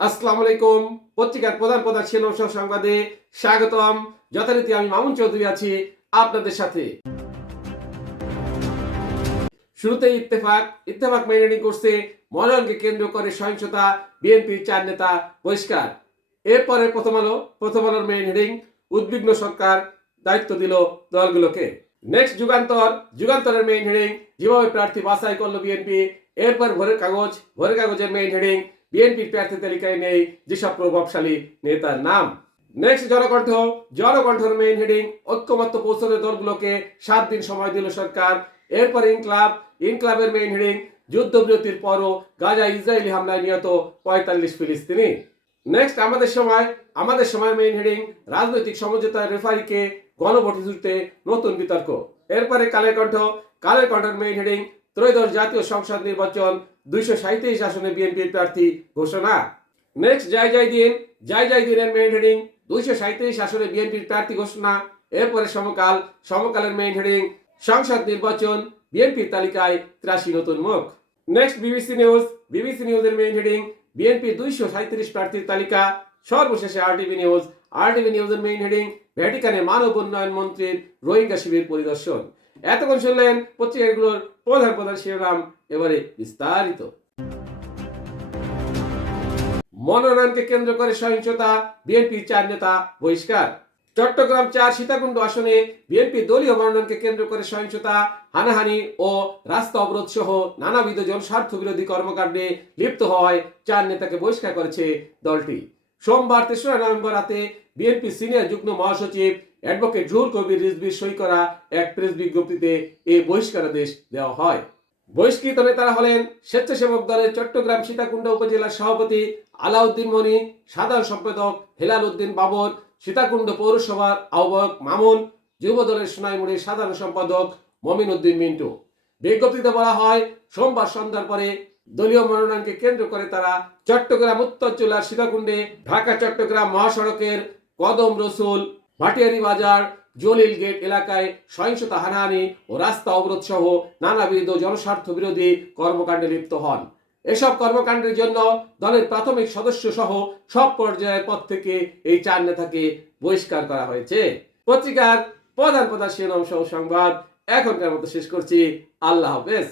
আসসালামু আলাইকুম। পত্রিকার প্রধান প্রধান শিরোনাম সংবাদে স্বাগতম। যথারীতি আমি মামুন চৌধুরী আছি আপনাদের সাথে। শুরুতেই ইত্তেফাক মেইনটেইন করছে মনোনয়নকে কেন্দ্র করে সহিংসতা, বিএনপির 4 নেতা বহিষ্কার। এরপরে প্রথম আলোর মেইন হেডিং, উদ্বিগ্ন সরকার, দায়িত্ব দিল দলগুলোকে। নেক্সট যুগান্তরের মেইন হেডিং, যেভাবে প্রার্থী বাছাই করলো বিএনপি। এরপর ভোরের কাগজের মেইন হেডিং, বিএনপির প্রার্থী তালিকায় নেই যেসব প্রভাবশালী নেতার নাম। নেক্সট জনকণ্ঠের মেইন হেডিং, ঐক্যমত্য পৌঁছতে দলগুলোকে 7 দিন সময় দিল সরকার। এরপর ইনক্লাবের মেইন হেডিং, যুদ্ধবিরতির পরও গাজায় ইসরায়েলি হামলায় নিহত 45 ফিলিস্তিনি। নেক্সট আমাদের সময় মেইন হেডিং, রাজনৈতিক সমঝোতার রেফারিকে গণভোট ইস্যুতে নতুন বিতর্ক। এরপরে কালের কণ্ঠের মেইন হেডিং, ত্রয়োদশ জাতীয় সংসদ নির্বাচন, 237 আসনে বিএনপির প্রার্থী ঘোষণা। নেক্সট জয় দিনের মেইন হেডিং, 237 আসনে বিএনপির প্রার্থী ঘোষণা। এরপরে সমকালের মেইন হেডিং, সংসদ নির্বাচন, বিএনপির তালিকায় 83 নতুন মুখ। নেক্সট বিবিসি নিউজের মেইন হেডিং, বিএনপির 237 প্রার্থীর তালিকা। সর্বশেষে আরটিভি নিউজের মেইন হেডিং, ভ্যাটিকানে মানব উন্নয়ন মন্ত্রীর রোহিঙ্গা শিবির পরিদর্শন। এতক্ষণ শুনলেন পত্রিকাগুলোর প্রধান শিরোনাম। এবারে বিস্তারিত। মনোনয়নকে কেন্দ্র করে সহিংসতা, বিএনপির 4 নেতা বহিষ্কার। চট্টগ্রাম 4 সীতাকুণ্ড আসনে বিএনপি দলীয় মনোনয়নকে কেন্দ্র করে সহিংসতা, হানাহানি ও রাস্তা অবরোধ সহ নানাবিধ জনস্বার্থ বিরোধী কর্মকাণ্ডে লিপ্ত হওয়ায় 4 নেতাকে বহিষ্কার করেছে দলটি। সোমবার 3রা নভেম্বর রাতে বিএনপি সিনিয়র যুগ্ম মহাসচিব অ্যাডভোকেট রুহুল কবির রিজভীর সই করা এক প্রেস বিজ্ঞপ্তিতে এই বহিষ্কারাদেশ দেওয়া হয়। বহিষ্কৃত নেতারা হলেন স্বেচ্ছাসেবক দলের চট্টগ্রাম সীতাকুণ্ড উপজেলার সভাপতি আলাউদ্দিন মনি, সাধারণ সম্পাদক হেলাল উদ্দিন বাবর, সীতাকুণ্ড পৌরসভার আহ্বায়ক মামুন, যুব দলের সোনাইমুড়ির সাধারণ সম্পাদক মমিন উদ্দিন মিন্টু। বিজ্ঞপ্তিতে বলা হয়, সোমবার সন্ধ্যার পরে দলীয় মনোনয়নকে কেন্দ্র করে তারা চট্টগ্রাম উত্তর জেলার সীতাকুণ্ডে ঢাকা চট্টগ্রাম মহাসড়কের কদম রসুল, ভাটিয়ারি বাজার, জলিল গেট এলাকায় সহিংসতা, হানাহানি ও রাস্তা অবরোধ সহ নানাবিধ জনস্বার্থ বিরোধী কর্মকাণ্ডে লিপ্ত হন। এসব কর্মকাণ্ডের জন্য দলের প্রাথমিক সদস্য সহ সব পর্যায়ের পদ থেকে এই 4 নেতাকে বহিষ্কার করা হয়েছে। পত্রিকার প্রধান শিরোনাম সহ সংবাদ এখনকার মতো শেষ করছি। আল্লাহ হাফেজ।